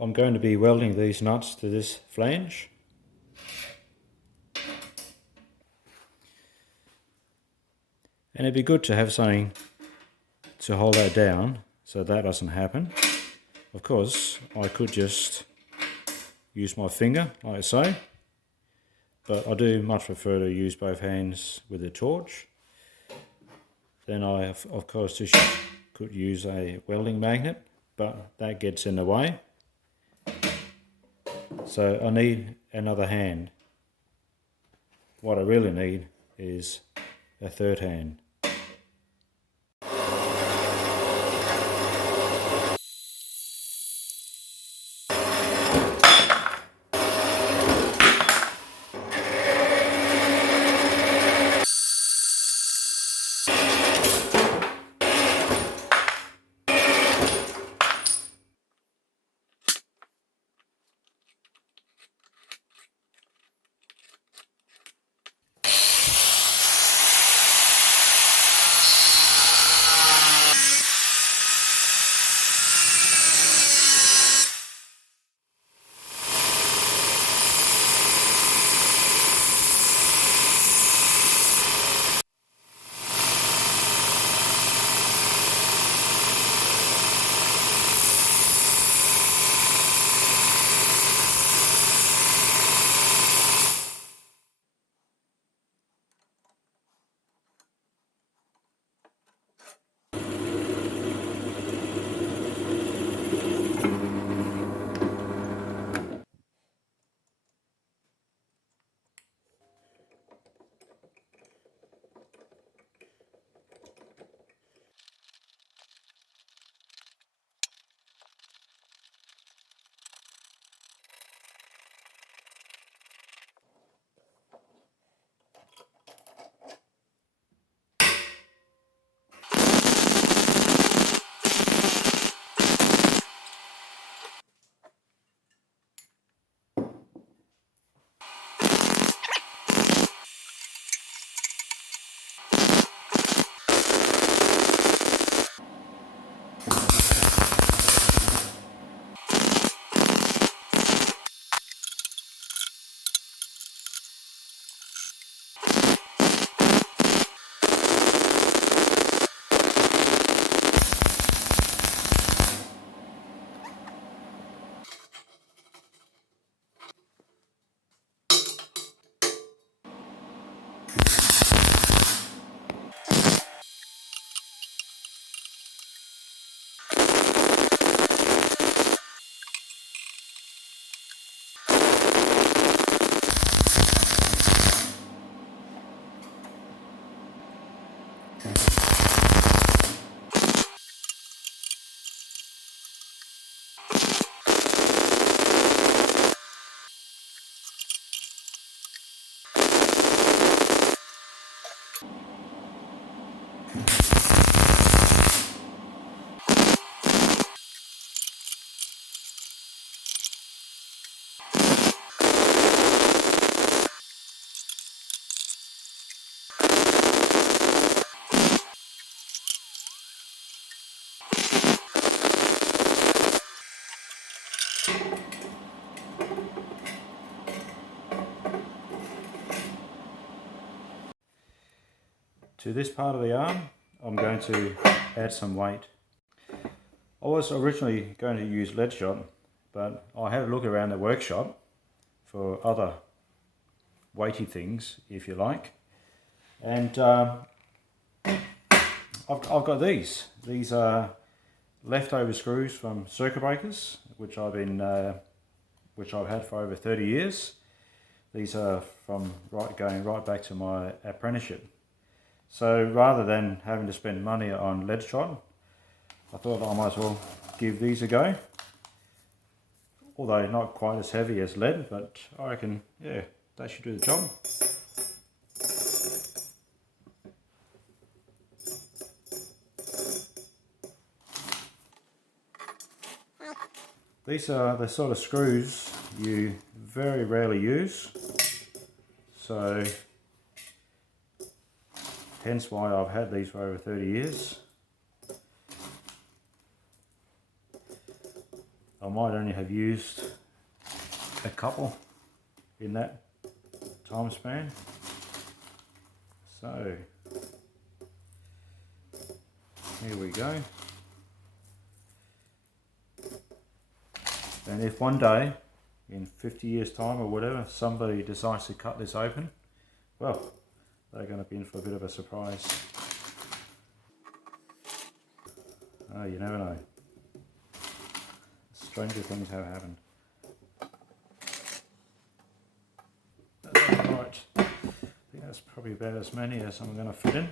I'm going to be welding these nuts to this flange. And it'd be good to have something to hold that down so that doesn't happen. Of course, I could just use my finger like so, but I do much prefer to use both hands with a torch. Then I, of course, just could use a welding magnet, but that gets in the way. So I need another hand. What I really need is a third hand. To this part of the arm, I'm going to add some weight. I was originally going to use lead shot, but I had a look around the workshop for other weighty things, if you like. And I've got these. These are leftover screws from circuit breakers, which I've had for over 30 years. These are from going right back to my apprenticeship. So rather than having to spend money on lead shot, I thought I might as well give these a go. Although not quite as heavy as lead, but I reckon, yeah, that should do the job. These are the sort of screws you very rarely use, so hence why I've had these for over 30 years. I might only have used a couple in that time span. So here we go. And if one day, in 50 years time or whatever, somebody decides to cut this open, well, they're going to be in for a bit of a surprise. Oh, you never know. Stranger things have happened. Right, I think that's probably about as many as I'm going to fit in.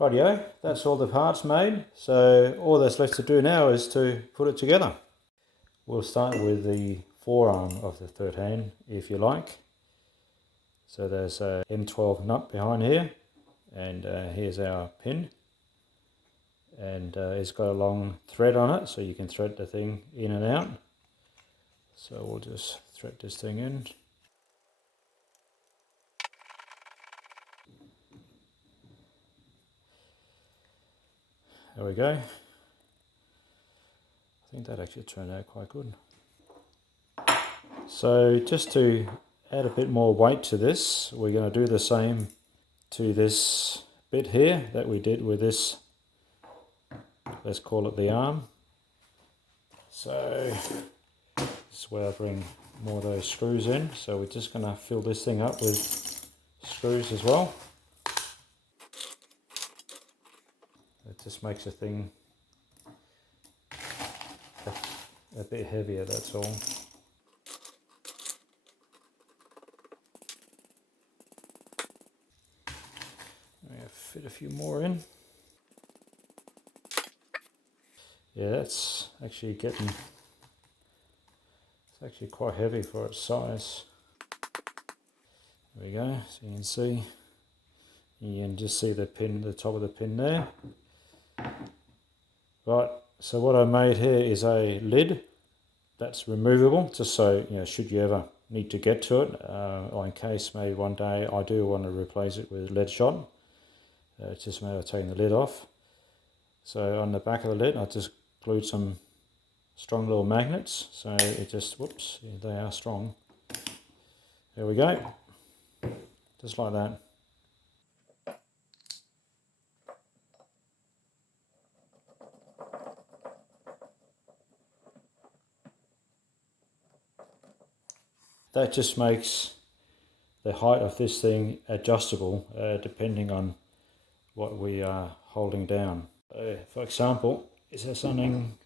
Rightio, that's all the parts made. So all that's left to do now is to put it together. We'll start with the forearm of the third hand, if you like. So there's a M12 nut behind here, and here's our pin. And it's got a long thread on it, so you can thread the thing in and out. So we'll just thread this thing in. There we go. I think that actually turned out quite good. So just to add a bit more weight to this, we're going to do the same to this bit here that we did with this, let's call it the arm. So this is where I bring more of those screws in. So we're just going to fill this thing up with screws as well. It just makes the thing a bit heavier, that's all. Fit a few more in. Yeah, that's actually it's actually quite heavy for its size. There we go, so you can see. You can just see the pin, the top of the pin there. Right, so what I made here is a lid that's removable, just so, you know, should you ever need to get to it, or in case maybe one day I do want to replace it with lead shot. It's just a matter of taking the lid off. So on the back of the lid I just glued some strong little magnets, so it just, whoops, yeah, they are strong. There we go, just like that. That just makes the height of this thing adjustable depending on what we are holding down. For example, if there's something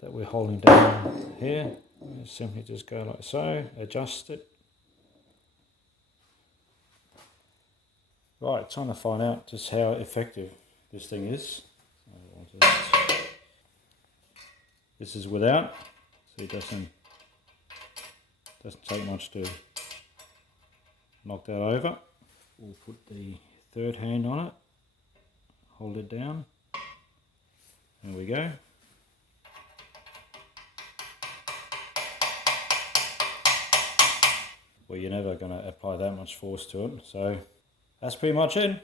that we're holding down here, simply just go like so, adjust it. Right, trying to find out just how effective this thing is. So this is without, so it doesn't take much to knock that over. We'll put the third hand on it, hold it down, there we go. Well, you're never going to apply that much force to it, so that's pretty much it.